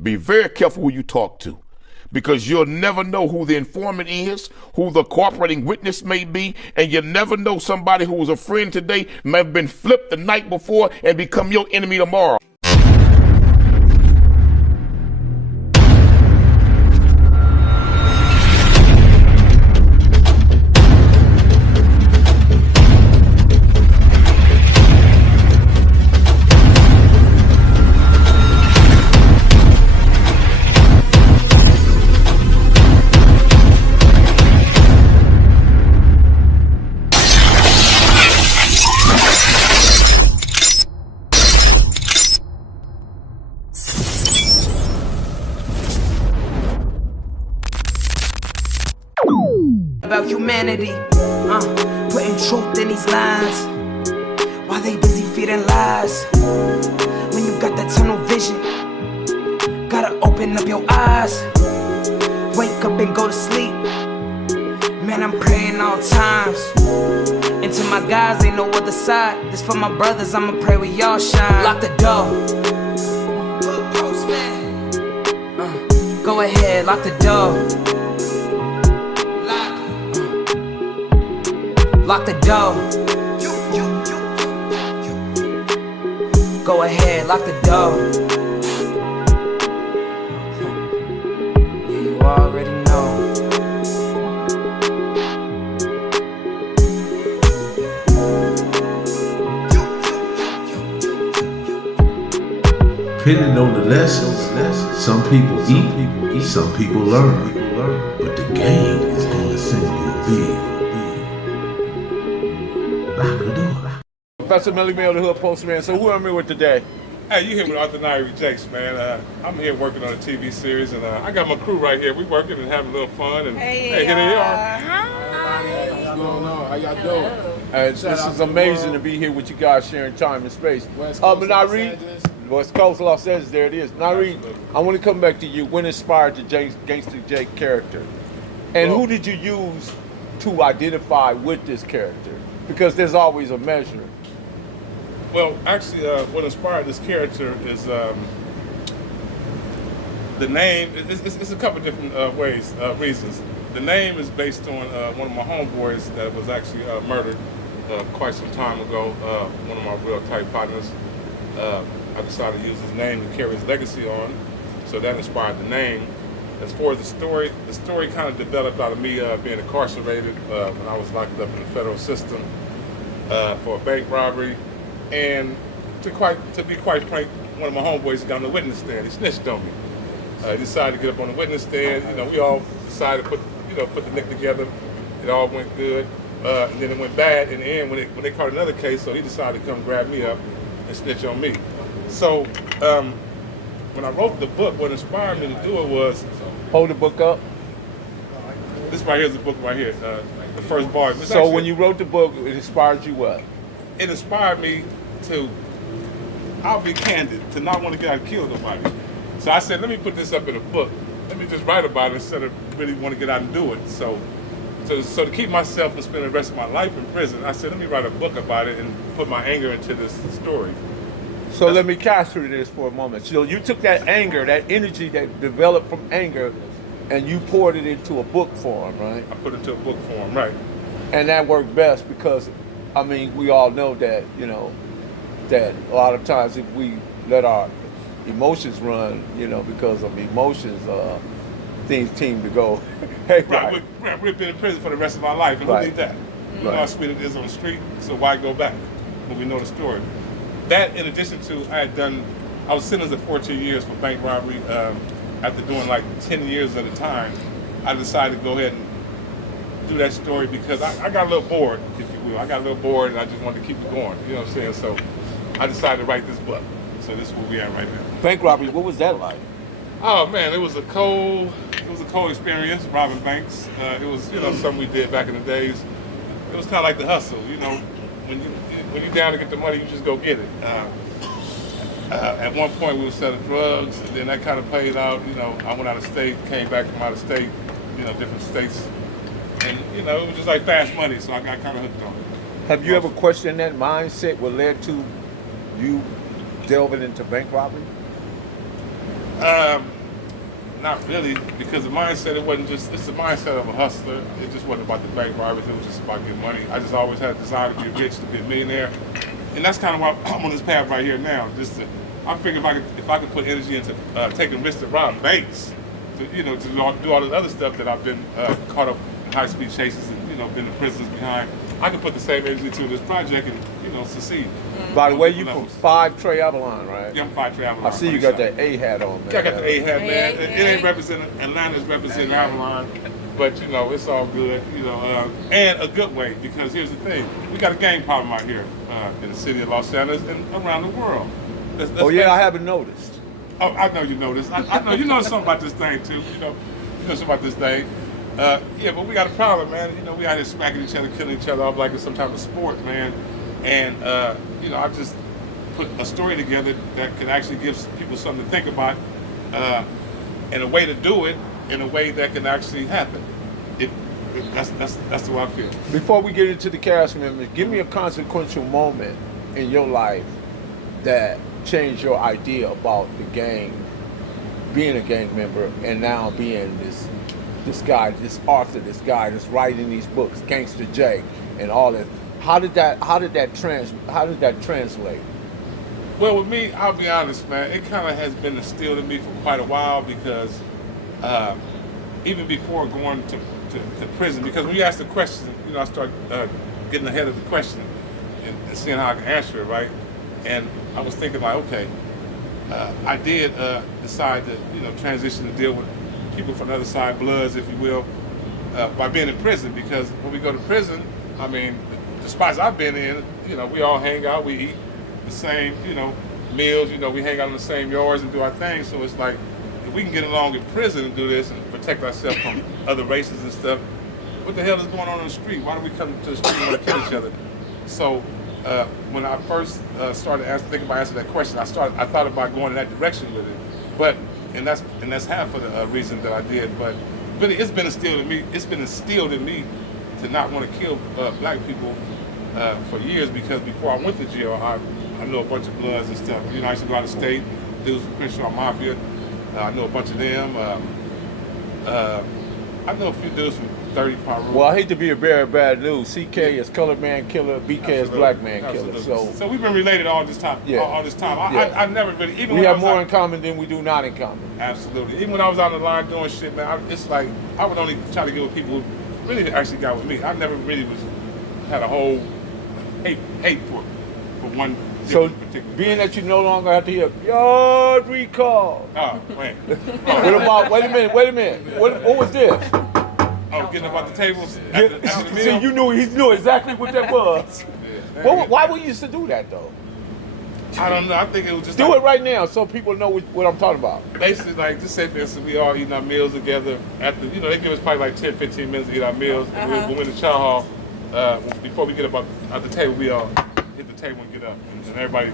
Be very careful who you talk to, because you'll never know who the informant is, who the cooperating witness may be, and you never know, somebody who was a friend today may have been flipped the night before and become your enemy tomorrow. About humanity, putting truth in these lines, while they busy feeding lies. When you got that tunnel vision, gotta open up your eyes. Wake up and go to sleep. Man, I'm praying all times. And to my guys, ain't no other side. This for my brothers, I'ma pray we all shine. Lock the door. Dahoodpostman. Go ahead, lock the door. Lock the door. Go ahead, lock the door. Yeah, you already know. Depending on the lessons, some people eat, some people learn. But the game is gonna send you a bill. Lock the door. Professor Millie Mail, the Dahoodpostman. So who am I with today? Hey, you here with Arthur Nyerere, Jase, man. I'm here working on a TV series, and I got my crew right here. We working and having a little fun. And hey, here they are. What's going on? How y'all doing? This is amazing to be here with you guys, sharing time and space. West Coast, Los Angeles. West Coast, Los Angeles. There it is. Nyerere, I want to come back to you. When inspired the Gangster Jake character, and who did you use to identify with this character? Because there's always a measure. Well, actually, what inspired this character is the name. It's a couple different reasons. The name is based on one of my homeboys that was actually murdered quite some time ago. One of my real tight partners. I decided to use his name to carry his legacy on, so that inspired the name. As far as the story kind of developed out of me being incarcerated when I was locked up in the federal system for a bank robbery. And to be quite frank, one of my homeboys got on the witness stand. He snitched on me. He decided to get up on the witness stand. You know, we all decided to put the nick together. It all went good, and then it went bad in the end when they caught another case. So he decided to come grab me up and snitch on me. So when I wrote the book, what inspired me to do it was Hold the book up. this right here is the book right here, the first volume. So when you wrote the book, it inspired you what? It inspired me to, I'll be candid, to not want to get out and kill nobody. So I said, let me put this up in a book. Let me just write about it instead of really want to get out and do it. So to keep myself from spending the rest of my life in prison, I said, let me write a book about it and put my anger into this story. So let me capture this for a moment. So you took that anger, that energy that developed from anger, and you poured it into a book form, right? I put it into a book form, right. And that worked best because, I mean, we all know that, you know, that a lot of times if we let our emotions run, you know, because of emotions, things seem to go Right, we've been in prison for the rest of our life, and who did that? We know how sweet it is on the street, so why go back when we know the story? That, in addition to, I was sentenced to 14 years for bank robbery. After doing like 10 years at a time, I decided to go ahead and do that story because I got a little bored, if you will. I got a little bored and I just wanted to keep it going, you know what I'm saying? So I decided to write this book. So this is where we at right now. Bank robbery, what was that like? Oh man, it was a cold experience, robbing banks. It was, you know, something we did back in the days. It was kind of like the hustle, you know. When you're down to get the money, you just go get it. At one point, we were selling drugs, and then that kind of played out. You know, I went out of state, came back from out of state, you know, different states, and you know, it was just like fast money. So I got kind of hooked on it. Have you ever questioned that mindset what led to you delving into bank robbery? Not really, because the mindset, it's the mindset of a hustler. It just wasn't about the bank robberies, it was just about getting money. I just always had a desire to be rich, to be a millionaire. And that's kind of why I'm on this path right here now. I figure if I could put energy into taking risks to rob banks, to do all this other stuff that I've been caught up in high-speed chases and, been in prisons behind, I could put the same energy to this project and, succeed. By the way, you from 5 Trey Avalon, right? Yeah, I'm 5 Trey Avalon. I see you got that A hat on, man. Yeah, I got the A hat, man. It ain't representing Atlanta, it's representing Avalon. But, it's all good, and a good way, because here's the thing. We got a gang problem out here in the city of Los Angeles and around the world. I haven't noticed. Oh, I know you noticed. I know you know something about this thing, too. You know something about this thing. Yeah, but we got a problem, man. We out here smacking each other, killing each other off like it's some type of sport, man. And, I just put a story together that can actually give people something to think about and a way to do it in a way that can actually happen. That's the way I feel. Before we get into the cast members, give me a consequential moment in your life that changed your idea about the gang, being a gang member, and now being this guy, this author, this guy that's writing these books, Gangster Jay, and all that. How did that translate? Well, with me, I'll be honest, man. It kind of has been instilled in me for quite a while because even before going to prison, because when you ask the question, I start getting ahead of the question and seeing how I can answer it, right? And I was thinking like, okay, I did decide to transition to deal with people from the other side, bloods, if you will, by being in prison. Because when we go to prison, I mean, the spots I've been in, we all hang out, we eat the same, meals, we hang out in the same yards and do our thing. So it's like, if we can get along in prison and do this and protect ourselves from other races and stuff, what the hell is going on the street? Why do we come to the street and want to kill each other? So when I first started thinking about answering that question, I thought about going in that direction with it. And that's half of the reason that I did. But really, it's been instilled in me to not want to kill black people for years, because before I went to jail, I know a bunch of bloods and stuff. I used to go out of state, dudes from Crenshaw Mafia. I know a bunch of them. I know a few dudes from 30 Pyro. Well, I hate to be a bearer of bad news. CK is colored man killer, BK is black man killer. So we've been related all this time. Yeah. All this time. I never really. Even we when have more in common than we do not in common. Absolutely. Even when I was on the line doing shit, man, it's like I would only try to get with people who really actually got with me. I never really had a whole hate for one. So, being that you no longer have to hear yard recall. Oh, wait. Wait a minute. What was this? Oh, getting up at the tables. See, he knew exactly what that was. Yeah. Why would you used to do that though? I don't know. I think it was just do it right now so people know what I'm talking about. Basically, like, just say for instance, we all eating our meals together. After they give us probably like 10, 15 minutes to eat our meals. And we're in the chow hall. Before we get up at the table, we all hit the table and get up, and everybody.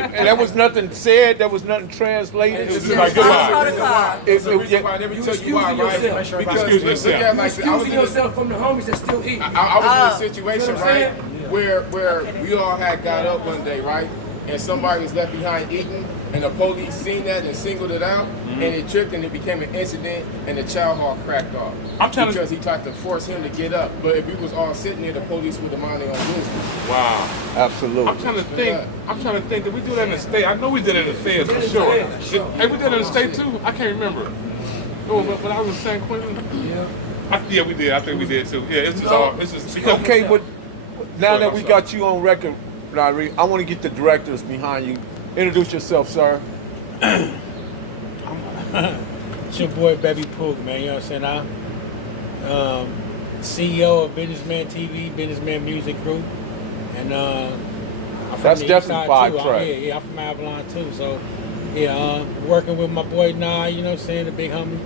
And there was nothing said. There was nothing translated. It was just like goodbye. It's the reason why I never tell you why, right? Because look at like I was yourself from the homies that still eat. I was in a situation, right, where we all had got up one day, right, and somebody was left behind eating, and the police seen that and singled it out, and it tripped, and it became an incident, and the chow hall cracked off. Because he tried to force him to get up. But if we was all sitting there, the police would have minded their own business. Wow. Absolutely. I'm trying to think. Did we do that in the state? I know we did it in the feds for sure. Hey, we did it in the state too? I can't remember. Oh, but I was in San Quentin? Yeah. Yeah, we did. I think we did too. Yeah, it's just because. Okay, but now that we got you on record, Nyerere, I want to get the directors behind you. Introduce yourself, sir. It's your boy, Baby Pook, man. You know what I'm saying? I'm CEO of Businessman TV, Businessman Music Group. And I'm from That's the definitely 5 Trey. Yeah, I'm from Avalon too. So, yeah, working with my boy Nye, you know what I'm saying, the big homie.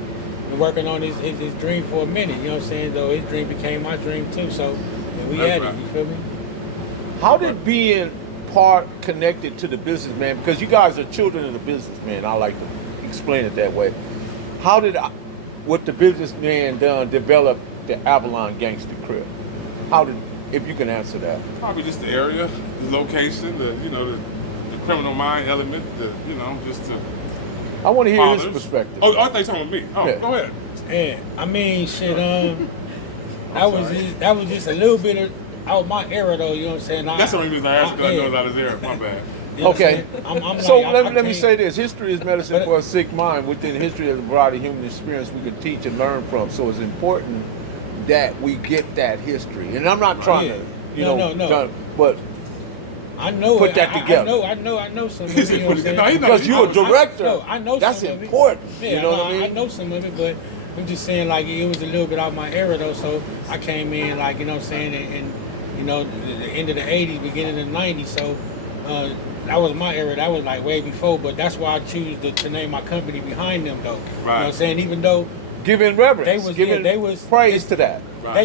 And working on his dream for a minute, you know what I'm saying? Though his dream became my dream too. So, and we had it, you feel me? How did being part connected to the businessman, because you guys are children of the businessman, I like to explain it that way. How did what the businessman done develop the Avalon Gangster Crib? If you can answer that? Probably just the area, the location, the criminal mind element, just to I want to hear his fathers. perspective. Oh, I thought you were talking about me. Oh, Yeah. go ahead. Yeah, I mean, shit. That was just a little bit of out my era, though. You know what I'm saying? That's the only reason I asked, because I know yeah. that was there. My bad. You know what Okay. I'm saying? I'm So like, let me can't- say this: history is medicine for a sick mind. Within history of the variety of human experience, we can teach and learn from. So it's important that we get that history. And I'm not trying to, No. but I know put it. that together. I know some of He it. said You know what I'm put it- saying? no, he because you're a director, No, I know that's some of it. important. Yeah, You know what I mean? I know some of it, but I'm just saying, like, it was a little bit out my era, though. So I came in, like, you know what I'm saying, and you know, the end of the '80s, beginning of the '90s. So that was my era. That was like way before. But that's why I choose to name my company behind them, though. You know what I'm saying? Even though Giving reverence, they was praise to that.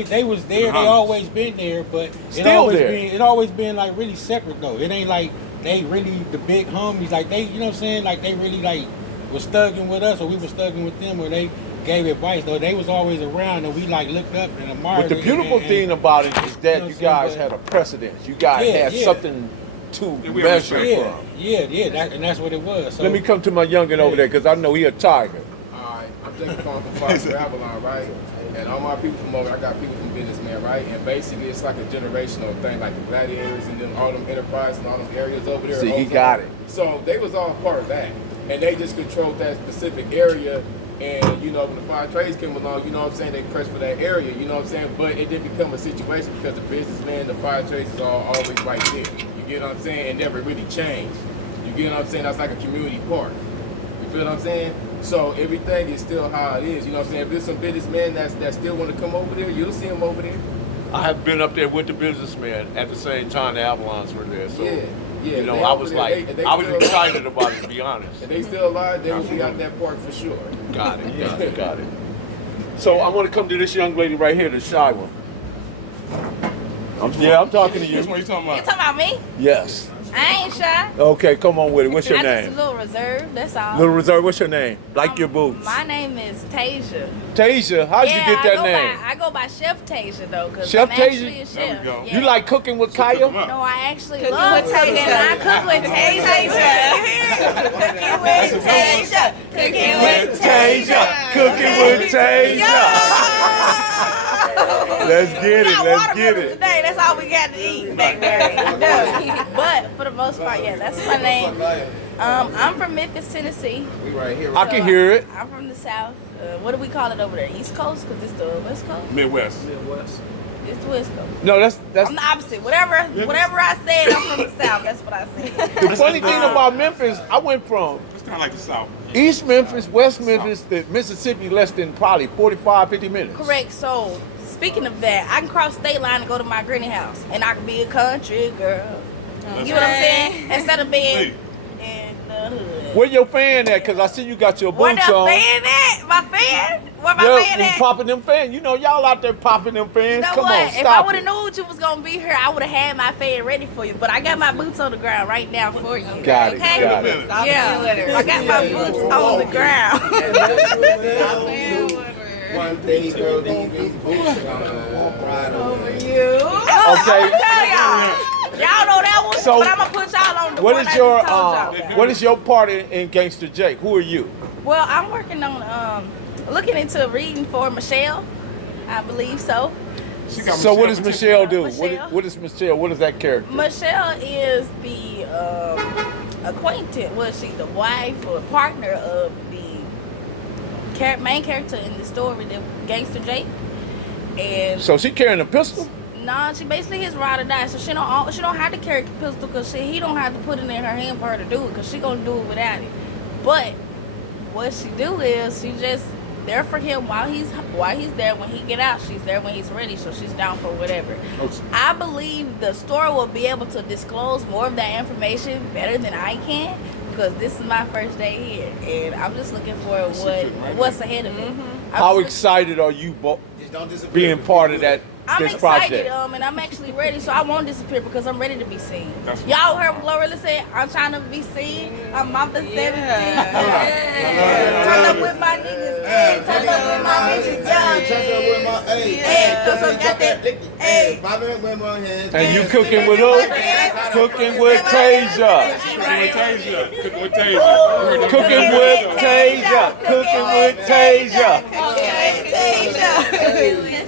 they was there. They always been there, but Still there. It always been like really separate though. It ain't like they really the big homies. Like they, you know what I'm saying? Like they really like was thugging with us, or we was thugging with them, or they gave advice. Though they was always around, and we like looked up and admired. But the beautiful thing about it is that you guys had a precedence. You guys had something to we measure have from. and that's what it was. So, Let me come to my youngin' over there because I know he a tiger. Alright, I'm Jacob calling from Foster Avalon, right? And all my people from over, I got people from Businessman, right? And basically it's like a generational thing, like the gladiators and then all them enterprises and all them areas over there. See, he Ozone. got it. So they was all part of that. And they just controlled that specific area. And, you know, when the fire trades came along, you know what I'm saying, they pressed for that area, you know what I'm saying? But it did become a situation because the businessmen, the fire trades is all always right there. You get what I'm saying? It never really changed. You get what I'm saying? That's like a community park. You feel what I'm saying? So everything is still how it is. You know what I'm saying? If there's some businessmen that still want to come over there, you'll see them over there. I have been up there with the businessmen at the same time the Avalons were there. So, Yeah. you know, they I over was there, like, they I was still excited alive. about it, to be honest. If they still alive, they will be out that park for sure. Got it. So I want to come to this young lady right here, the shy one. I'm talking to you. Which one you talking You about? talking about me? Yes. I ain't shy. Okay, come on with it. What's your I just name? a little reserved, that's all. Little Reserve, what's your name? Like your boots. My name is Tasia. Tasia, how'd you get that name? I go by Chef Tasia though, because Chef I'm actually Tasia? a chef. There we go. Yeah. You like cooking with Kaya? No, I actually love cooking. I cook with Tasia. Cooking with Tasia. Cooking with Tasia. Cooking with Tasia. Let's get it. Let's get it. Today, that's all we got to eat back there. But for the most part, yeah, that's my name. I'm from Memphis, Tennessee. We right here. I can hear it. I'm from the South. What do we call it over there? East Coast? Because it's the West Coast? Midwest. It's the West Coast. No, that's I'm the opposite. Whatever I said, I'm from the South. That's what I said. the funny thing about Memphis. I went from It's kind of like the South. East Memphis, West Memphis to Mississippi less than probably 45, 50 minutes. Correct. So, speaking of that, I can cross state line and go to my granny house. And I can be a country girl. You know what I'm saying? Instead of being in the hood. Where your fan at? Because I see you got your Where boots the on. fan at? My fan? Where my Yeah, fan you at? popping them fans. You know, y'all out there popping them fans. You know Come what? on, If I stop would have it. known you was gonna be here, I would have had my fan ready for you. But I got my boots on the ground right now for you. Got it, Okay? got it. Yeah, I got my boots on the ground. One day, girl, these boots ride over You. Okay. I'm telling y'all know that one, So, but I'm gonna put y'all on the What one is I your just told y'all. what is your part in Gangster Jake? Who are you? Well, I'm working on looking into reading for Michelle. I believe so. She got So what does Michelle do? Michelle. What is Michelle? What is that character? Michelle is the acquaintance. Was she the wife or partner of the main character in the story, the Gangster Jake? And So she carrying a pistol? nah, she basically his ride or die. So she don't have to carry the pistol because he don't have to put it in her hand for her to do it because she gonna do it without it. But what she do is she just there for him while he's there. When he get out, she's there when he's ready. So she's down for whatever. I believe the store will be able to disclose more of that information better than I can because this is my first day here and I'm just looking for what's ahead of me. How excited are you being part of that? I'm this excited, project? and I'm actually ready, so I won't disappear because I'm ready to be seen. That's Y'all heard what Glorilla said? I'm trying to be seen. I'm off the 17th. Turn up with my niggas. Hey, turn up with my bitches. Turn up with my Hey, cause I got that. Hey. And you cooking with who? Cooking with Tasia. Cooking with Tasia. Cooking with Tasia. Cooking with Tasia.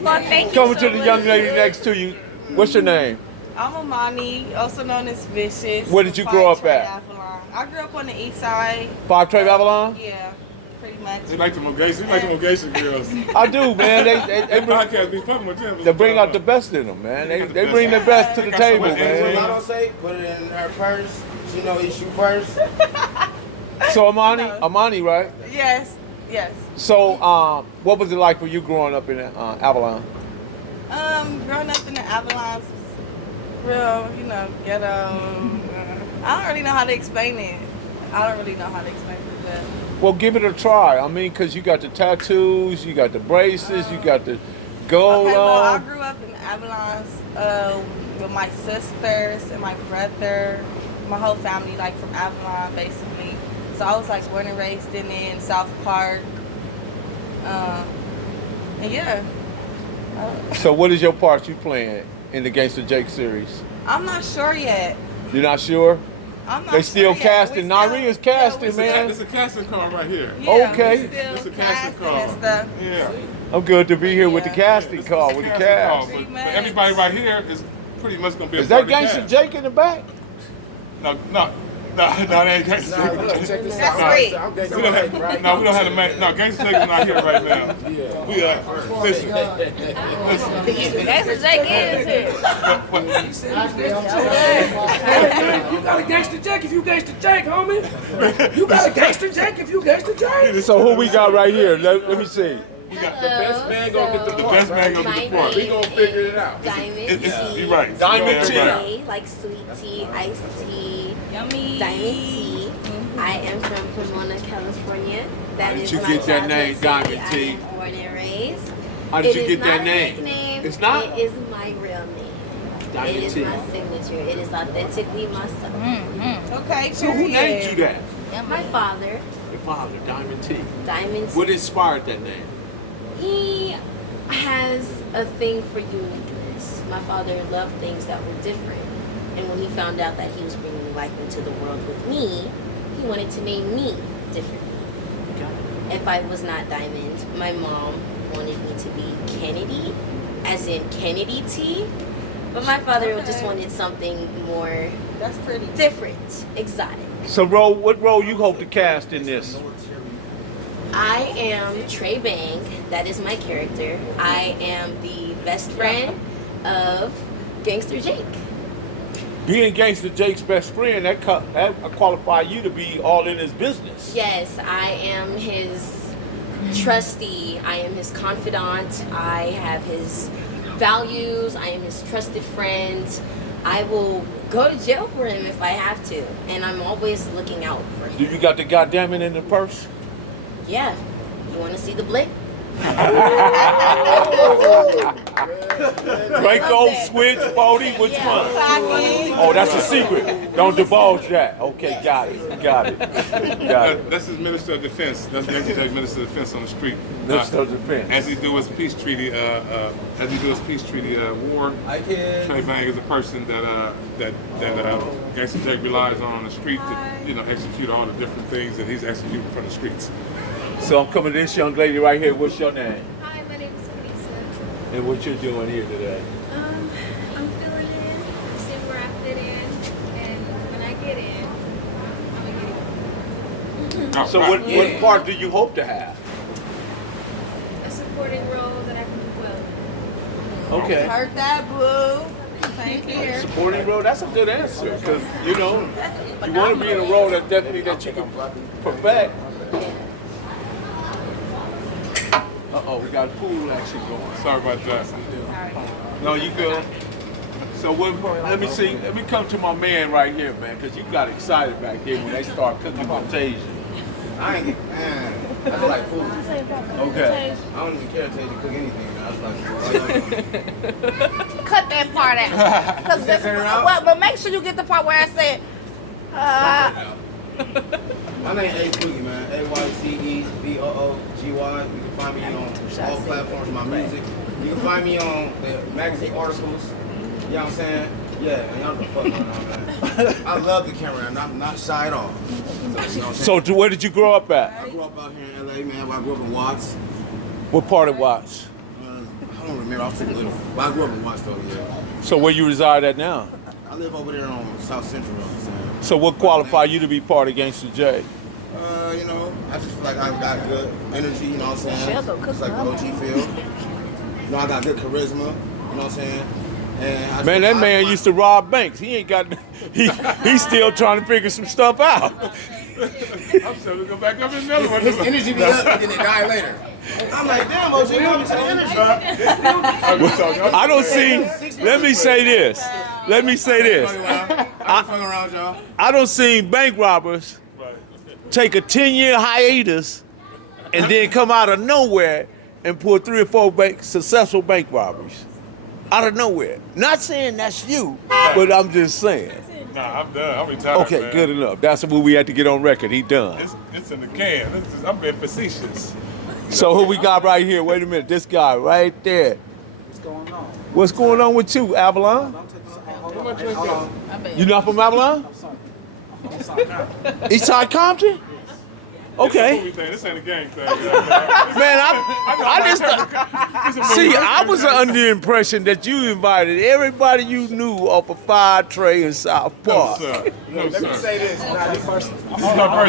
Well, thank you Coming so to the young much. lady next to you. What's your name? I'm Amani, also known as Vicious. Where did you grow up at? Avalon. I grew up on the east side. 5 Trade Avalon? Yeah, pretty much. He like them Mogasian girls. I do, man. They bring, Podcast be fucking with them. they bring out the best in them, man. They bring their best to the table, What man. Lotto say? Put it in her purse. She know he shoot first. So Amani, right? Yes, yes. So, what was it like for you growing up in Avalon? Growing up in the Avalons was real, ghetto. I don't really know how to explain it. But Well, give it a try. I mean, because you got the tattoos, you got the braces, you got the gold okay, well, I on. grew up in the Avalons with my sisters and my brother, my whole family, like from Avalon, basically. So I was like born and raised in South Park. And yeah. So what is your part you playing in the Gangster Jake series? I'm not sure yet. You're not sure? I'm not They still sure yet. casting. We Nyerere is casting, we man. It's a casting call right here. Yeah, Okay. we still It's a casting casting call. and stuff. Yeah. I'm good to be here with the Yeah. casting It's call, a with the casting call, cast. but everybody right here is pretty much gonna be a Is part that of the Gangster cast. Jake in the back? No, that ain't Gangster Nah, Jake. look, check this That's out. great. I'm We Gangsta don't Jake, have, right? no, we don't have to make, no, Gangster Jake is not here right now. Yeah. We listen. That's what Jake is here. You got a gangster Jake if you gangster Jake, homie. You got a gangster Jake if you gangster Jake. So who we got right here? Let me see. The best man gonna get the The part. best man gonna get the part. We gonna figure it out. Diamond tea. You're right. Diamond tea. Right. Like sweet tea, iced tea, Yummy. diamond tea. I am from Pomona, California. That did is you my get that name, childhood Diamond city. Tea? I am born and raised. How did you It get is that not a name? nickname. It's not? It is my real name. Diamond It is Tea. my signature. It is authentically myself. Okay, So who named you that? My father, Your father, Diamond T. Diamond Tea. What inspired that name? He has a thing for uniqueness. My father loved things that were different. And when he found out that he was bringing life into the world with me, he wanted to name me differently. If I was not Diamond, my mom wanted me to be Kennedy, as in Kennedy T. But my father just wanted something more That's pretty. different, exotic. So, what role you hope to cast in this? I am Trey Bang. That is my character. I am the best friend of Gangster Jake. Being Gangster Jake's best friend, that qualify you to be all in his business. Yes, I am his trustee. I am his confidant. I have his values. I am his trusted friend. I will go to jail for him if I have to. And I'm always looking out for Do him. you got the goddamn it in the purse? Yeah. You want to see the blick? Draco, Switch, 40, which one? Oh, that's a secret. Don't divulge that. Okay, got it. That's his Minister of Defense. That's Gangster Jake Minister of Defense on the street. Minister of Defense. As he do his peace treaty, war, Trey Bang is a person that Gangster Jake relies on the street to execute all the different things that he's executing from the streets. So I'm coming to this young lady right here. What's your name? Hi, my name is Elisa. And what you're doing here today? I'm filling in, I'm seeing where I fit in, and when I get in, I'm gonna get in. So what part do you hope to have? A supporting role that I can do well. Okay. Heard that, boo. Thank you. Supporting role, that's a good answer. Because, you want to be in a role that definitely that you can perfect. Uh-oh, we got a pool action going. Sorry about that. No, you good. So let me see. Let me come to my man right here, man, because you got excited back there when they start cooking potato. I ain't get, man. I just like food. Okay. I don't even care to tell you to cook anything. Man. I just like food. Cut that part out. But make sure you get the part where I said, My name is Boogie, man. AYCEBOOGY. You can find me on all platforms of my music. You can find me on the magazine articles. You know what I'm saying? You Yeah, man, y'all know what the fuck going on, man. I love the camera, and I'm not shy at all. So where did you grow up at? I grew up out here in LA, man. I grew up in Watts. What part of Watts? I don't remember. I was too little. But I grew up in Watts, though, yeah. So where you reside at now? I live over there on South Central, you know what I'm saying? So what qualified you to be part of Gangster J? You know, I just feel like I got good energy, you know what I'm saying? It's like the OG feel. You know, I got good charisma, you know what I'm saying? And man, that man used to rob banks. He ain't got, he's still trying to figure some stuff out. I'm still gonna go back up in another one. His energy be up and then it die later. I'm like, damn, OG, you have some energy. I don't see, let me say this. I don't see bank robbers take a 10-year hiatus and then come out of nowhere and pull 3 or 4 successful bank robberies. Out of nowhere. Not saying that's you, but I'm just saying. Nah, I'm done. I'm retired. Okay, man. good enough. That's what we had to get on record. He done. It's in the can. I'm being facetious. So who we got right here? Wait a minute. This guy right there. What's going on? What's going on with you, Avalon? You not from Avalon? Eastside Compton? Okay. This ain't a gang thing. Man, I was under the impression that you invited everybody you knew off of Fire Tray in South Park. No, sir. No, Let me say this. This is my first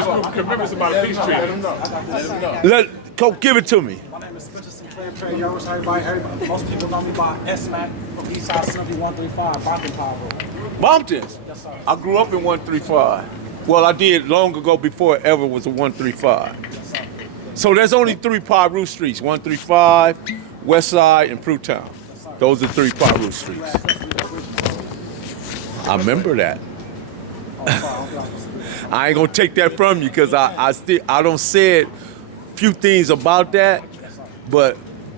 group. Remember, it's about a peace treaty. Go give it to me. My name is Spencer Sinclair, Trey Yards. Everybody, most people know me by S-Mac from Eastside Assembly 135, Brompton Power Road. Bromptons? Yes, sir. I grew up in 135. Well, I did long ago before it ever was a 135. Yes, sir. So there's only 3 Piru streets, 135, West Side, and Fruitown. Yes, Those are 3 Piru streets. I remember that. I ain't gonna take that from you because I don't say it few things about that, but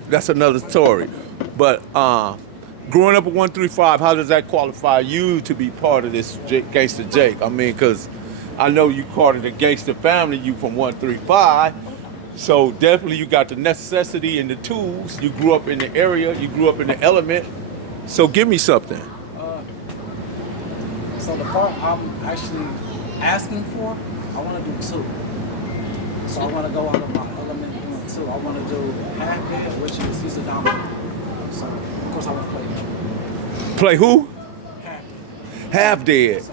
that's another story. But growing up at 135, how does that qualify you to be part of this Gangster Jake? I mean, because I know you part of the gangster family, you from 135, so definitely you got the necessity and the tools. You grew up in the area, you grew up in the element, so give me something. So the part I'm actually asking for, I want to do 2. So I want to go out of my element doing 2. I want to do half bed, which is he's a dominant. So of course I want to play him. Play who? Half dead. Half dead.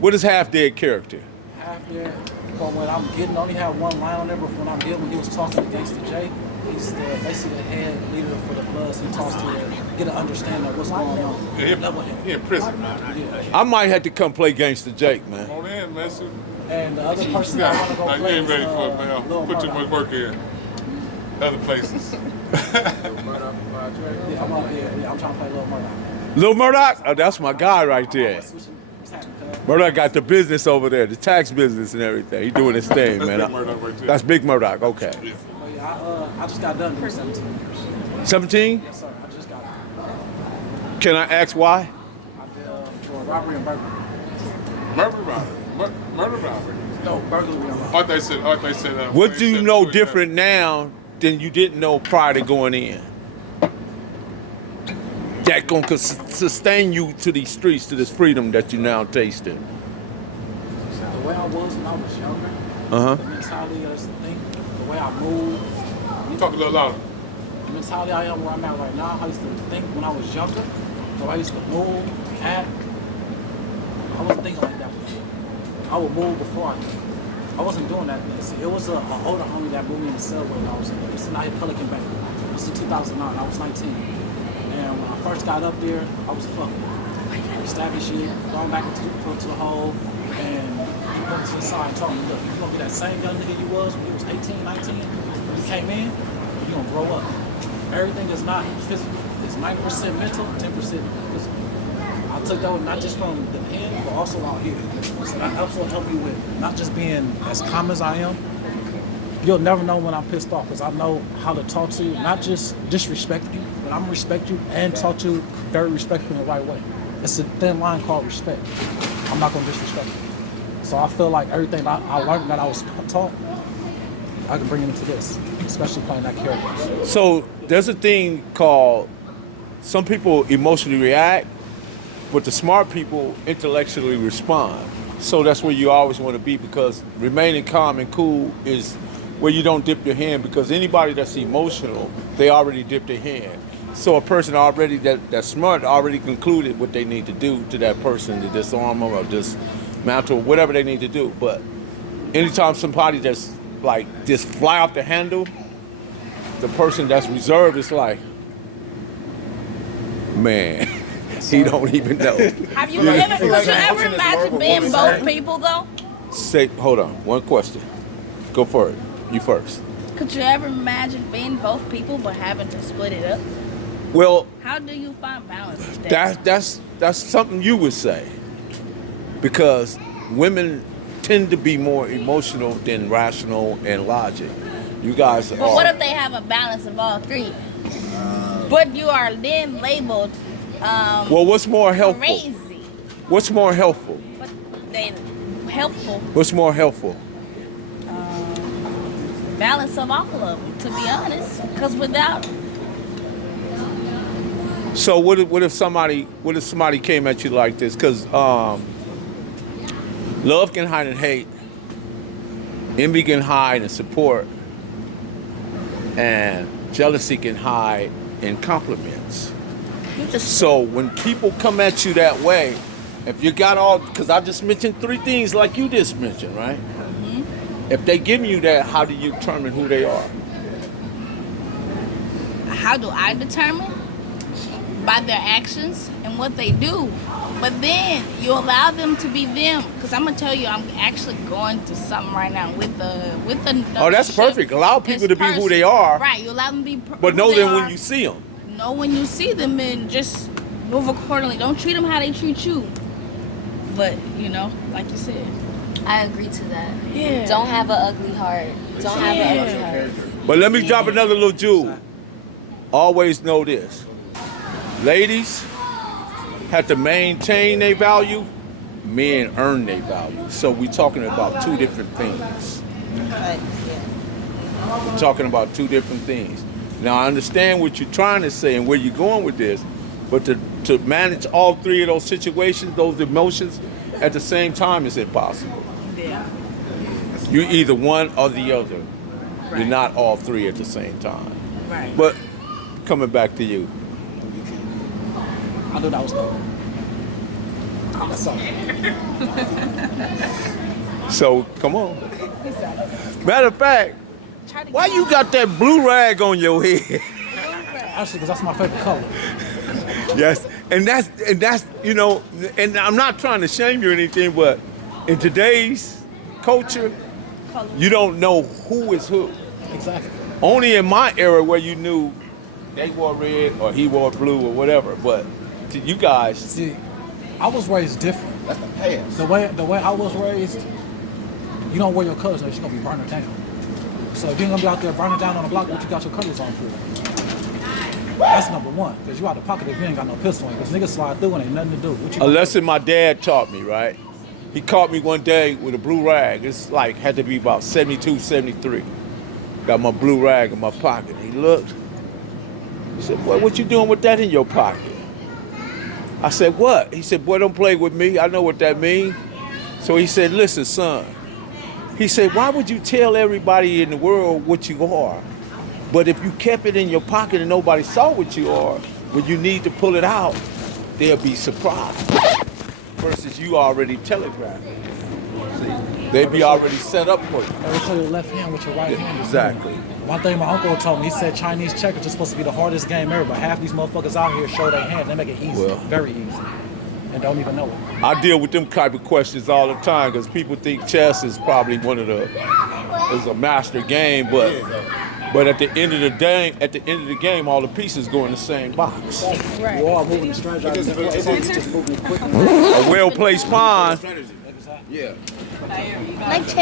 What is half dead character? Half dead. From when I'm getting, only had one line on there, but when I'm getting, when he was talking to Gangster J, he's basically the head leader for the Bloods. He talks to get an understanding of what's going on. He in prison. Yeah. I might have to come play Gangster Jake, man. Hold in, man. And the other person I want to go You play ain't ready is, for it, man. Put too much work in. Other places. I'm trying to play Lil Murdoch. Lil Murdoch? Oh, that's my guy right there. Murdoch got the business over there, the tax business and everything. He doing his thing, man. Big Murdoch right there. That's Big Murdoch, okay. I just got done doing 17 years. 17? Yes, sir. I just got done. Can I ask why? I did for robbery and burglary. Murder robbery? No, burglary and robbery. I thought they said What do you know different now than you didn't know prior to going in? That gonna sustain you to these streets, to this freedom that you now tasting. The way I was when I was younger, Uh-huh. the mentality of the thing, the way I move. Talk a little louder. The mentality I am where I'm at right now, I used to think when I was younger, the way I used to move, act, I wasn't thinking like that before. I would move before I wasn't doing that. It was an older homie that moved me in the cell when I was in there. It's in Pelican Bay. It was in 2009. I was 19. And when I first got up there, I was fucking stabbing shit, going back into the hole, and he went to the side and told me, look, you're gonna be that same young nigga you was when you was 18, 19, when you came in, you're gonna grow up. Everything is not physical. It's 90% mental, 10% physical. I took that one not just from the pen, but also out here. So that also helped me with not just being as calm as I am. You'll never know when I'm pissed off because I know how to talk to you, not just disrespect you, but I'm gonna respect you and talk to you very respectfully in the right way. It's a thin line called respect. I'm not gonna disrespect you. So I feel like everything I learned that I was taught, I can bring it into this, especially playing that character. So there's a thing called, some people emotionally react But the smart people intellectually respond. So that's where you always want to be, because remaining calm and cool is where you don't dip your hand, because anybody that's emotional, they already dipped their hand. So a person already that's smart already concluded what they need to do to that person, to disarm them or dismantle, whatever they need to do. But anytime somebody that's like just fly off the handle, the person that's reserved is like, man, he don't even know. Have you ever, could you ever imagine being both people though? Hold on, one question. Go for it. You first. Could you ever imagine being both people but having to split it up? Well, how do you find balance? That's something you would say, because women tend to be more emotional than rational and logic. You guys are. But what if they have a balance of all three? But you are then labeled. Well, what's more helpful? Crazy. What's more helpful? Helpful. What's more helpful? Balance of all of them, to be honest. Because without. So what if somebody came at you like this? Because love can hide in hate, envy can hide in support, and jealousy can hide in compliments. So when people come at you that way, if you got all, because I just mentioned 3 things like you just mentioned, right? Mm-hmm. If they give you that, how do you determine who they are? How do I determine? By their actions and what they do. But then you allow them to be them. Because I'm gonna tell you, I'm actually going to something right now with the oh, that's perfect. Allow people to be who they are. Right, you allow them to be but know them when you see them. Know when you see them and just move accordingly. Don't treat them how they treat you. But, you know, like you said. I agree to that. Yeah. Don't have an ugly heart. Don't have an ugly heart. But let me drop another little jewel. Always know this. Ladies have to maintain their value, men earn their value. So we're talking about 2 different things. We're talking about 2 different things. Now I understand what you're trying to say and where you're going with this, but to manage all 3 of those situations, those emotions, at the same time is impossible. Yeah. You're either one or the other. Right. You're not all 3 at the same time. Right. But coming back to you. I knew that was cool. That's all. So, come on. Matter of fact, why you got that blue rag on your head? Actually, because that's my favorite color. Yes, and that's you know, and I'm not trying to shame you or anything, but in today's culture, you don't know who is who. Exactly. Only in my era where you knew they wore red or he wore blue or whatever, but to you guys. See, I was raised different. That's the past. The way I was raised, you don't wear your colors, you're gonna be burning down. So if you're gonna be out there burning down on the block, what you got your colors on for? That's number one, because you out of pocket if you ain't got no pistol in, because niggas slide through and ain't nothing to do. A lesson my dad taught me, right? He caught me one day with a blue rag. It's like, had to be about 72, 73. Got my blue rag in my pocket. He looked. He said, boy, what you doing with that in your pocket? I said, what? He said, boy, don't play with me. I know what that means. So he said, listen, son. He said, why would you tell everybody in the world what you are? But if you kept it in your pocket and nobody saw what you are, when you need to pull it out, they'll be surprised. Versus you already telegraphed it. See, they'd be already set up for you. They show your left hand with your right hand. Exactly. One thing my uncle told me, he said Chinese checkers are supposed to be the hardest game ever, but half these motherfuckers out here show their hand. They make it easy, very easy, and don't even know it. I deal with them type of questions all the time because people think chess is probably is a master game, but at the end of the game, all the pieces go in the same box. Right. We're all moving the strategy. A well-placed pawn. Yeah.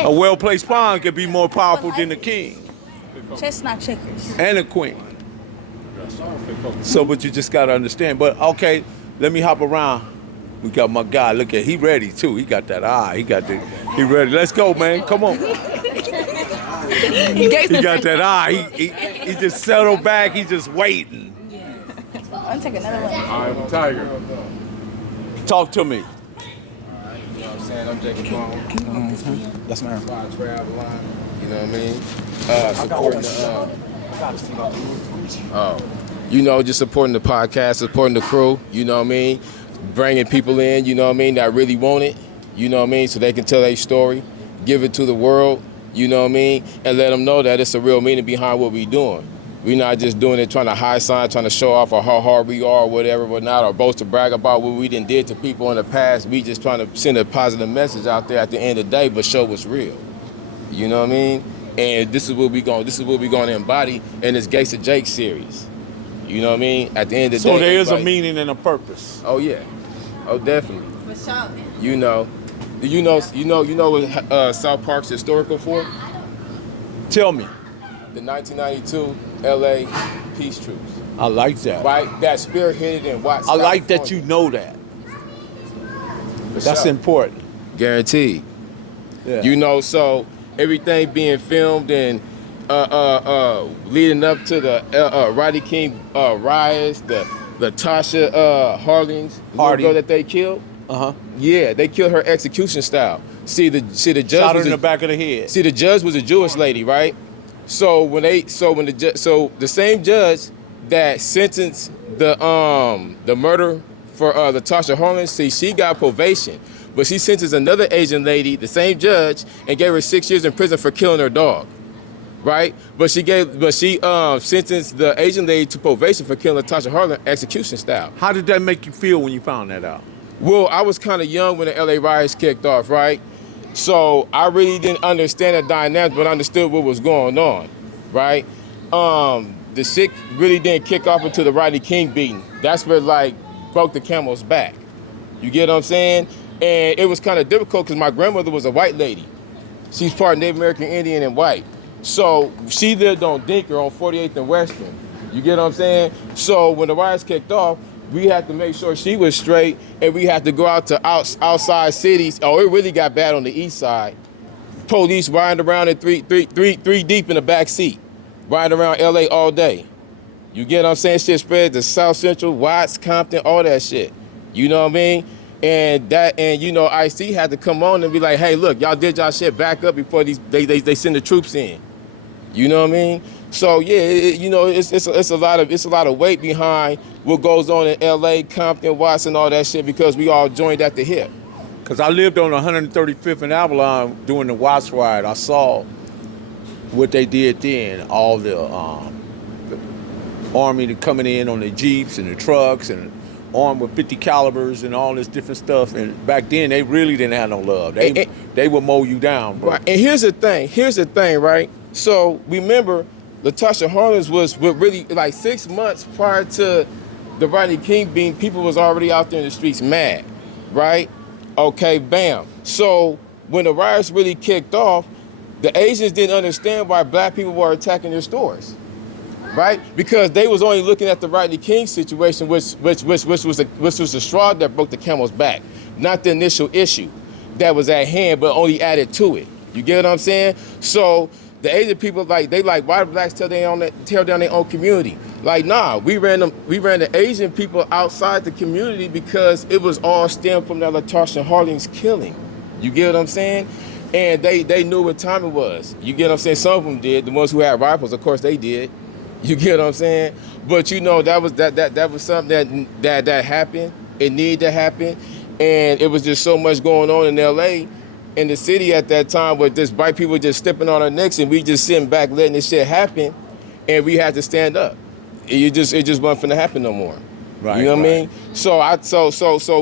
A well-placed pawn can be more powerful than the king. Chess, not checkers. And a queen. So, but you just gotta understand. But okay, let me hop around. We got my guy. Look at, he ready too. He got that eye. He ready. Let's go, man. Come on. He got that eye. He just settled back. He just waiting. I'll take another one. I'm Tiger. Talk to me. You know what I'm saying? I'm Jacob Bone. That's my Fly travel line. You know what I mean? Supporting just supporting the podcast, supporting the crew. You know what I mean? Bringing people in. You know what I mean? That really want it. You know what I mean? So they can tell their story, give it to the world. You know what I mean? And let them know that it's a real meaning behind what we doing. We're not just doing it trying to high sign, trying to show off how hard we are, or whatever, whatnot, or boast to brag about what we did to people in the past. We just trying to send a positive message out there at the end of the day, but show what's real. You know what I mean? And this is what we going to embody in this Gangsta Jake series. You know what I mean? At the end of the day. So there is a meaning and a purpose. Oh yeah. Oh definitely. For sure. You know what South Park's historical for? Tell me. The 1992 LA peace truce. I like that. Right? That spearheaded in Watts. I like that you know that. That's important. Guaranteed. Yeah. You know, so everything being filmed and leading up to the Rodney King riots, the Tasha Harding's girl that they killed. Yeah, they killed her execution style. See the judge shot her was in the back of the head. See, the judge was a Jewish lady, right? So the same judge that sentenced the murder for the Tasha Harding, see, she got probation, but she sentenced another Asian lady, the same judge, and gave her 6 years in prison for killing her dog, right? But she sentenced the Asian lady to probation for killing Tasha Harding execution style. How did that make you feel when you found that out? Well, I was kind of young when the LA riots kicked off, right? So I really didn't understand the dynamics, but understood what was going on, right? The shit really didn't kick off until the Rodney King beating. That's where broke the camel's back. You get what I'm saying? And it was kind of difficult because my grandmother was a white lady. She's part Native American Indian and white. So she lived on Dinker on 48th and Western. You get what I'm saying? So when the riots kicked off, we had to make sure she was straight, and we had to go out to outside cities. Oh, it really got bad on the east side. Police riding around in three deep in the back seat, riding around LA all day. You get what I'm saying? Shit spread to South Central, Watts, Compton, all that shit. You know what I mean? And Ice-T had to come on and be like, hey, look, y'all did y'all shit back up before they send the troops in. You know what I mean? So yeah, it's a lot of weight behind what goes on in LA, Compton, Watts, and all that shit because we all joined at the hip. Cause I lived on 135th and Avalon during the Watts riot. I saw what they did then. All the army coming in on the jeeps and the trucks and armed with 50 calibers and all this different stuff. And back then they really didn't have no love. They would mow you down, bro. Right. And here's the thing, right? So remember, Latasha Harlins was really 6 months prior to the Rodney King being, people was already out there in the streets mad, right? Okay, bam. So when the riots really kicked off, the Asians didn't understand why black people were attacking their stores, right? Because they was only looking at the Rodney King situation, which was the straw that broke the camel's back, not the initial issue that was at hand, but only added to it. You get what I'm saying? So the Asian people why do blacks tear down their own community? Nah, we ran the Asian people outside the community because it was all stemmed from that Latasha Harding's killing. You get what I'm saying? And they knew what time it was. You get what I'm saying? Some of them did. The ones who had rifles, of course, they did. You get what I'm saying? But that was something that happened. It needed to happen, and it was just so much going on in LA. In the city at that time, where just white people just stepping on our necks and we just sitting back letting this shit happen, and we had to stand up. It just wasn't finna happen no more. Right. You know what I mean? So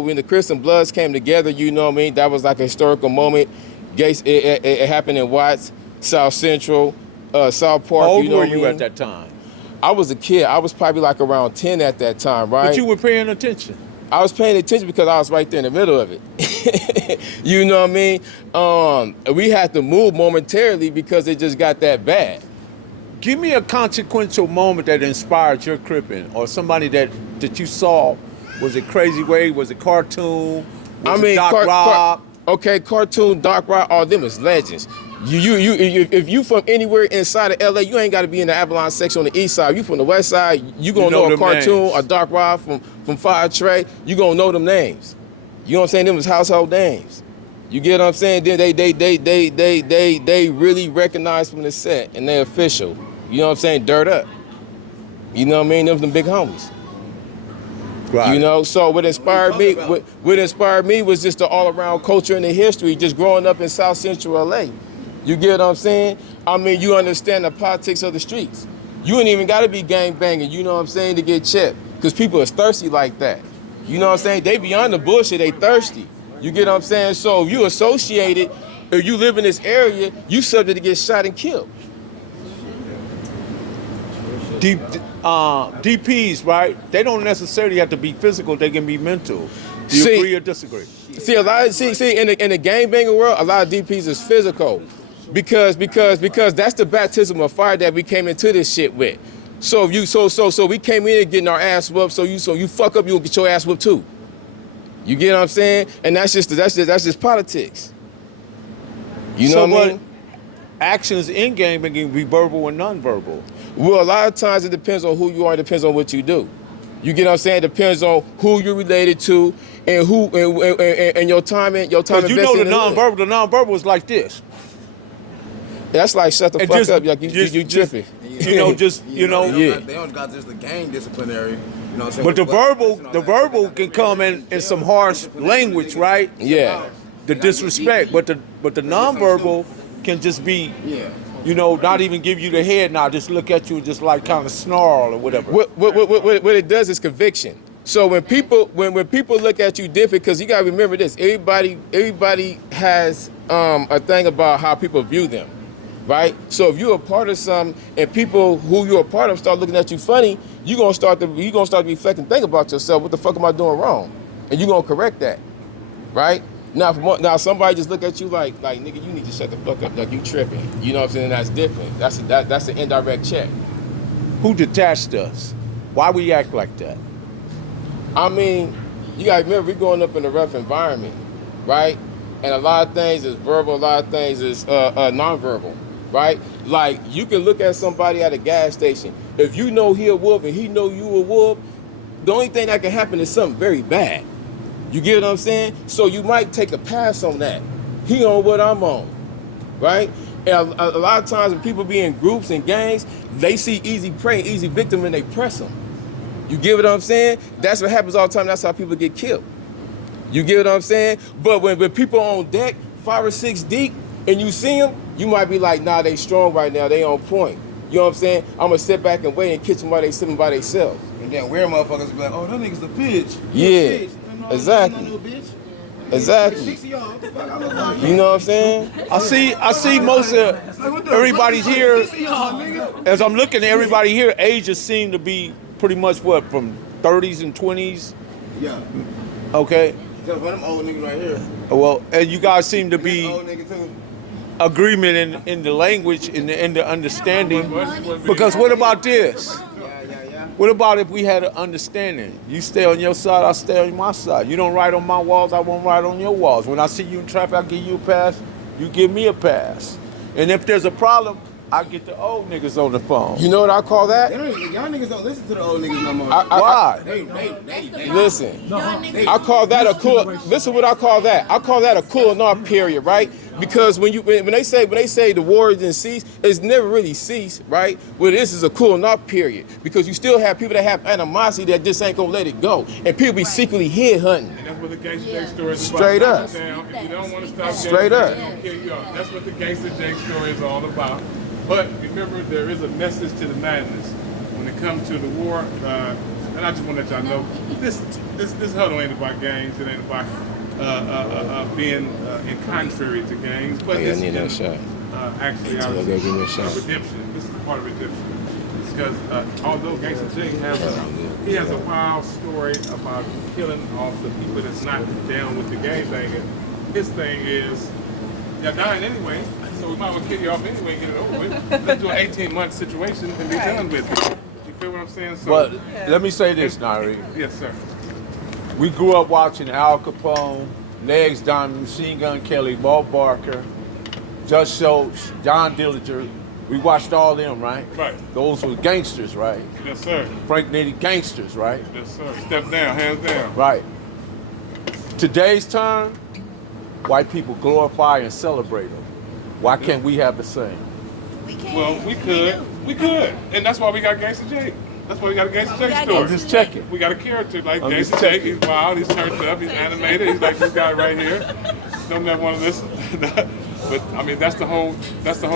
when the Crips and Bloods came together, you know what I mean, that was like a historical moment. It happened in Watts, South Central, South Park. How old were you at that time? I was a kid. I was probably around 10 at that time, right? But you were paying attention. I was paying attention because I was right there in the middle of it. You know what I mean? We had to move momentarily because it just got that bad. Give me a consequential moment that inspired your cripping, or somebody that you saw. Was it Crazy Wade? Was it Cartoon? Was it Doc Rob? Okay, Cartoon, Doc Rob, all them is legends. If you from anywhere inside of LA, you ain't got to be in the Avalon section on the east side. You from the west side, you gonna know a Cartoon, names. A Doc Rob from Fire Trey. You gonna know them names. You know what I'm saying? Them was household names. You get what I'm saying? Then they really recognize from the set and they official. You know what I'm saying? Dirt Up. You know what I mean? Them big homies. Right. You know, so what inspired me was just the all-around culture and the history, just growing up in South Central LA. You get what I'm saying? I mean, you understand the politics of the streets. You ain't even gotta be gang banging, you know what I'm saying, to get chipped. Because people is thirsty like that. You know what I'm saying? They beyond the bullshit, they thirsty. You get what I'm saying? So if you associated, if you live in this area, you subject to get shot and killed. DPs, right? They don't necessarily have to be physical. They can be mental. Do you agree or disagree? See, in the gangbanging world, a lot of DPs is physical, because that's the baptism of fire that we came into this shit with. So if you so we came in getting our ass whooped. So you fuck up, you'll get your ass whooped too. You get what I'm saying? And that's just politics. You know what I mean? Actions in gangbanging can be verbal and non-verbal. Well, a lot of times it depends on who you are. It depends on what you do. You get what I'm saying? It depends on who you're related to and who and your time and your time. Because you know the non-verbal is like this. That's like shut the fuck up, like you tripping. They don't got just the gang disciplinary. You know what I'm saying? But the verbal can come in some harsh language, right? Yeah. The disrespect, but the non-verbal can just be. Yeah. You know, not even give you the head now, just look at you, just like kind of snarl or whatever. What it does is conviction. So when people look at you different, because you gotta remember this, everybody has a thing about how people view them, right? So if you're a part of something and people who you're a part of start looking at you funny, you're gonna start to reflect and think about yourself. What the fuck am I doing wrong? And you're gonna correct that, right? Now somebody just look at you like nigga, you need to shut the fuck up, like you tripping. You know what I'm saying? That's different. That's an indirect check. Who detached us? Why we act like that? I mean, you gotta remember we're growing up in a rough environment, right? And a lot of things is verbal, a lot of things is non-verbal, right? Like you can look at somebody at a gas station. If you know he a wolf and he know you a wolf, the only thing that can happen is something very bad. You get what I'm saying? So you might take a pass on that. He on what I'm on, right? And a lot of times when people be in groups and gangs, they see easy prey, easy victim, and they press them. You get what I'm saying? That's what happens all the time. That's how people get killed. You get what I'm saying? But when people on deck, 5 or 6 deep, and you see them, you might be like, nah, they strong right now. They on point. You know what I'm saying? I'm going to sit back and wait and catch them while they sitting by themselves. And then weird motherfuckers be like, oh, that nigga's a bitch. Yeah. Exactly. Exactly. You know what I'm saying? I see most of everybody's here. As I'm looking at everybody here, ages seem to be pretty much what, from 30s and 20s? Yeah. Okay. Just one of them old niggas right here. Well, and you guys seem to be agreement in the language, in the understanding. Because what about this? What about if we had an understanding? You stay on your side, I stay on my side. You don't write on my walls, I won't write on your walls. When I see you in traffic, I give you a pass, you give me a pass. And if there's a problem, I get the old niggas on the phone. You know what I call that? Y'all niggas don't listen to the old niggas no more. Why? Listen, I call that a cool. Listen, what I call that? I call that a cooling off period, right? Because when they say the war didn't cease, it's never really ceased, right? Well, this is a cooling off period because you still have people that have animosity that just ain't gonna let it go, and people be secretly head hunting. And that's what the Gangster Jake story is about. Straight up. If you don't want to stop Straight up. they're gonna kill you off. That's what the Gangster Jake story is all about. But remember, there is a message to the madness when it comes to the war. And I just want to let y'all know, this huddle ain't about gangs. It ain't about being in contrary to gangs. But I need that shot. Actually, our redemption. This is part of redemption. Because although Gangsta Jake has a wild story about killing off the people that's not down with the gangbanging, his thing is, you're dying anyway, so we might as well kill you off anyway and get it over with. Let's do an 18-month situation and be done with it. You feel what I'm saying? So, but let me say this, Nyerere. Yes, sir. We grew up watching Al Capone, Legs Diamond, Machine Gun Kelly, Bob Barker, Judge Schultz, John Dillinger. We watched all them, right? Right. Those were gangsters, right? Yes, sir. Frank Nitty gangsters, right? Yes, sir. Step down, hands down. Right. Today's time, white people glorify and celebrate them. Why can't we have the same? Well, we could, and that's why we got Gangsta Jake. That's why we got a Gangsta Jake story. I'm just checking. We got a character like I'm just Gangsta Jake. checking. He's wild, he's turned up, he's animated. He's like this guy right here. Don't ever want to listen. But I mean, that's the whole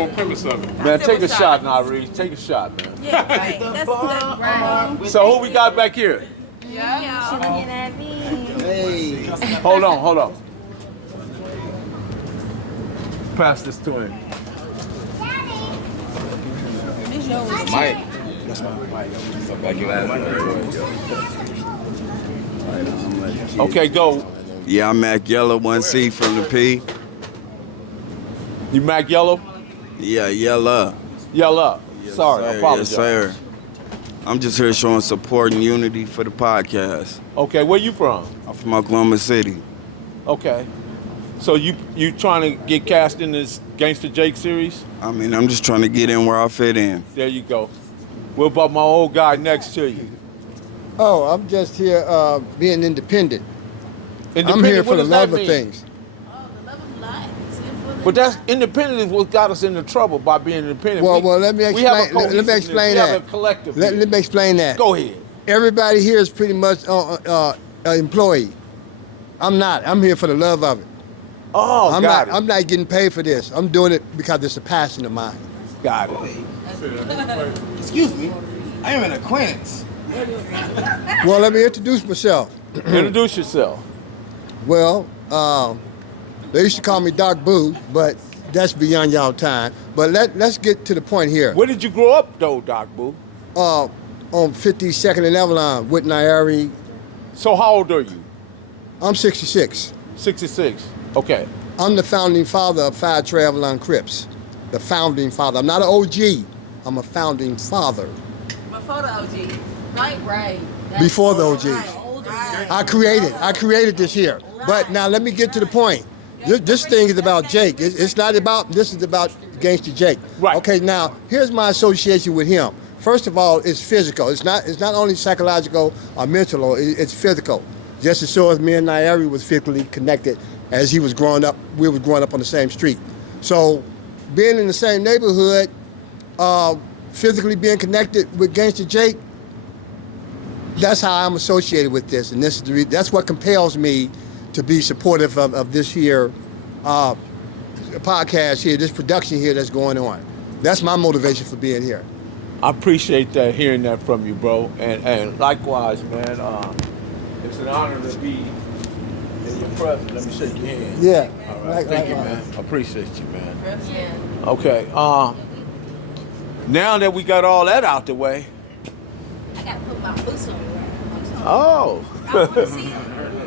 premise of it. Man, take a shot, Nyerere. Take a shot, man. Yeah, right. That's right. So who we got back here? Yeah. She looking at me. Hey. Hold on. Pass this to him. Mike. Okay, go. Yeah, I'm Mac Yellow, 1C from the P. You Mac Yellow? Yeah, Yellow. Yellow. Yes, Sorry, sir. I apologize. Yes, sir. I'm just here showing support and unity for the podcast. Okay, where you from? I'm from Oklahoma City. Okay. So you trying to get cast in this Gangsta Jake series? I mean, I'm just trying to get in where I fit in. There you go. What about my old guy next to you? Oh, I'm just here being independent. I'm here for what the does love that of mean? things. But that's independent is what got us into trouble by being independent. Well, let me explain. Let me explain that. We have a collective. Let me explain that. Go ahead. Everybody here is pretty much an employee. I'm not. I'm here for the love of it. Oh, I'm not getting paid for this. I'm doing it because it's a passion of mine. Got it. Excuse me. I am an acquaintance. Well, let me introduce myself. Introduce yourself. Well, they used to call me Doc Boo, but that's beyond y'all time. But let's get to the point here. Where did you grow up, though, Doc Boo? On 52nd and Avalon with Nyerere. So how old are you? I'm 66. 66. Okay. I'm the founding father of Five Trey Avalon Crips. The founding father. I'm not an OG. I'm a founding father. Before the OG. Right. Before the OG. I created this here. But now let me get to the point. This thing is about Jake. It's not about, this is about Gangsta Jake. Right. Okay, now here's my association with him. First of all, it's physical. It's not only psychological or mental, it's physical. Just as sure as me and Nyerere was physically connected as he was growing up, we were growing up on the same street. So being in the same neighborhood, physically being connected with Gangsta Jake, that's how I'm associated with this. And that's what compels me to be supportive of this here podcast here, this production here that's going on. That's my motivation for being here. I appreciate that, hearing that from you, bro. And likewise, man, it's an honor to be in your presence. Let me shake your hand. Yeah. All right. Thank you, man. I appreciate you, man. Yeah. Okay. Now that we got all that out the way. I gotta put my boots on. Oh.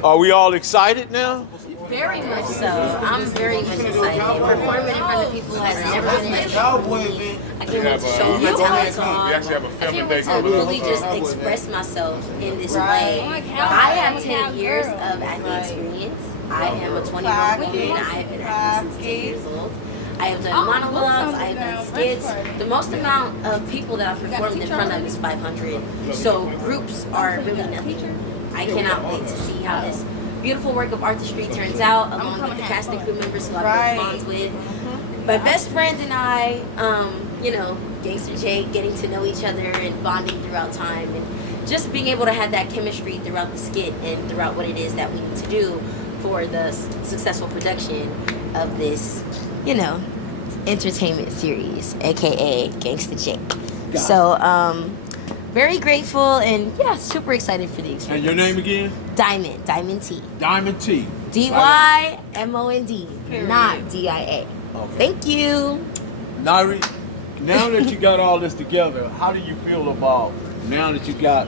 Are we all excited now? Very much so. I'm very much excited. Performing in front of people has never been an issue for me. I can't wait to show my talent off. I can't wait to really just express myself in this way. I have 10 years of acting experience. I am a 21 woman. I have been acting since 10 years old. I have done monologues, I have done skits. The most amount of people that I've performed in front of is 500. So groups are really nothing. I cannot wait to see how this beautiful work of artistry turns out, along with the cast and crew members who I've built bonds with. My best friend and I, Gangster Jake, getting to know each other and bonding throughout time, and just being able to have that chemistry throughout the skit and throughout what it is that we need to do for the successful production of this, entertainment series, aka Gangsta Jake. So, very grateful and super excited for the experience. And your name again? Diamond T. Diamond T. DYMOND, not DIA. Okay. Thank you. Nyerere, now that you got all this together, how do you feel about, now that you got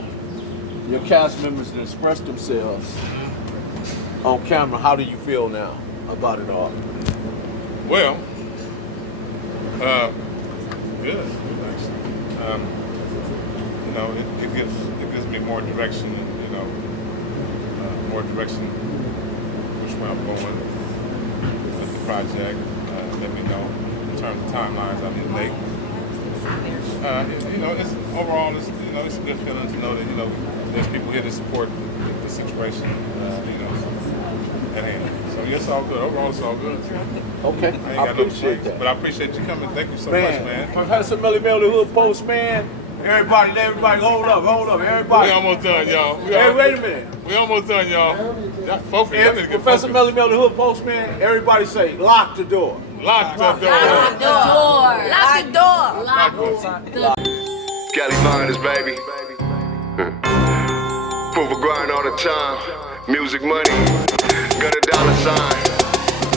your cast members to express themselves on camera, how do you feel now about it all? Well, good actually. It gives me more direction, more direction which way I'm going with the project. Let me know in terms of timelines I need to make. It's overall, it's a good feeling to know that there's people here to support the situation. at hand. So it's all good. Overall, it's all good. Okay, I appreciate that. But I appreciate you coming. Thank you so Man, much, man. Professor Millie Mill, the Hood Postman. Everybody, hold up, everybody. We almost done, y'all. Hey, wait a minute. We almost done, y'all. Focus. Professor Millie Mill, the Hood Postman. Everybody say, lock the door. Lock the door. Lock the door. Lock the door. Lock the door. Cali finest, baby. Proof of grind all the time. Music money. Got a dollar sign.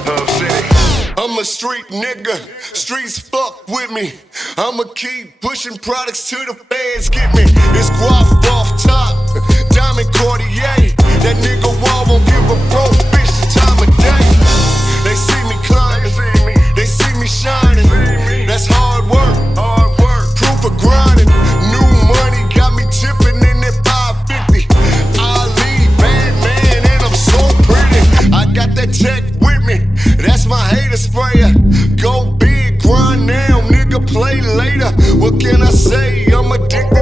Hub City. I'm a street nigga, streets fuck with me. I'ma keep pushing products till the fans get me. It's guap off top, diamond Cartier. That nigga Wall won't give a broke bitch the time of day. They see me climbing, they see me shining. That's hard work, proof of grinding. New money got me tipping in that 550. Ali, bad man, and I'm so pretty. I got that tech with me, that's my hater sprayer. Go big, grind now, nigga, play later. What can I say? I'm addicted